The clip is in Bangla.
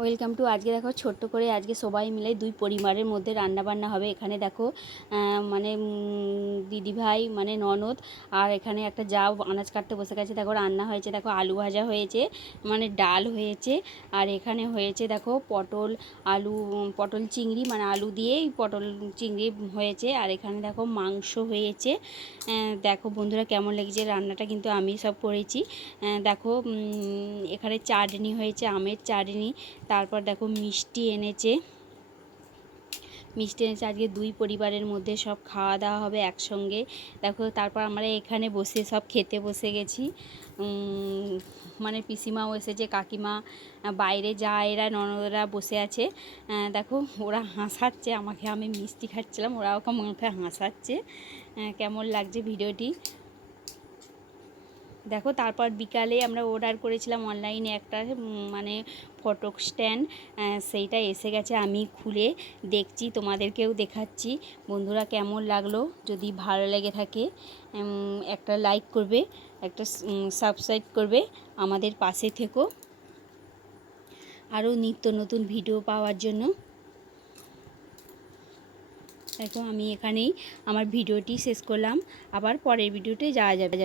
Welcome to. আজকে দেখো ছোট্ট করে আজকে সবাই মিলে দুই পরিবারের মধ্যে রান্না বান্না হবে। এখানে দেখো মানে দিদিভাই মানে ননদ আর এখানে একটা যাও আনাজ কাটতে বসে গেছে। দেখো, রান্না হয়েছে, দেখো, আলু ভাজা হয়েছে মানে ডাল হয়েছে আর এখানে হয়েছে, দেখো, পটল, আলু পটল চিংড়ি মানে আলু দিয়েই পটল চিংড়ি হয়েছে আর এখানে দেখো মাংস হয়েছে। দেখো বন্ধুরা কেমন লেগেছে রান্নাটা, কিন্তু আমি সব করেছি। দেখো এখানে চাটনি হয়েছে, আমের চাটনি তারপর দেখো মিষ্টি এনেছে। মিষ্টি এনেছে আজকে দুই পরিবারের মধ্যে, সব খাওয়া দাওয়া হবে একসঙ্গে। দেখো তারপর আমরা এখানে বসে সব খেতে বসে গেছি। মানে পিসিমাও এসেছে, কাকিমা বাইরে যা এরা, ননদরা বসে আছে। দেখো ওরা হাসাচ্ছে আমাকে, আমি মিষ্টি খাচ্ছিলাম ওরা ওকে আমাকে হাসাচ্ছে। কেমন লাগছে ভিডিওটি? দেখো, তারপর বিকালে আমরা অর্ডার করেছিলাম অনলাইনে একটা মানে ফটো স্ট্যান্ড সেইটা এসে গেছে আমি খুলে দেখছি, তোমাদেরকেও দেখাচ্ছি। বন্ধুরা, কেমন লাগল? যদি ভালো লেগে থাকে একটা লাইক করবে, একটা সাবস্ক্রাইব করবে আমাদের পাশে থেকো। আরও নিত্য নতুন ভিডিও পাওয়ার জন্য। দেখো, আমি এখানেই আমার ভিডিওটি শেষ করলাম। আবার পরের ভিডিওতে যাওয়া যাবে।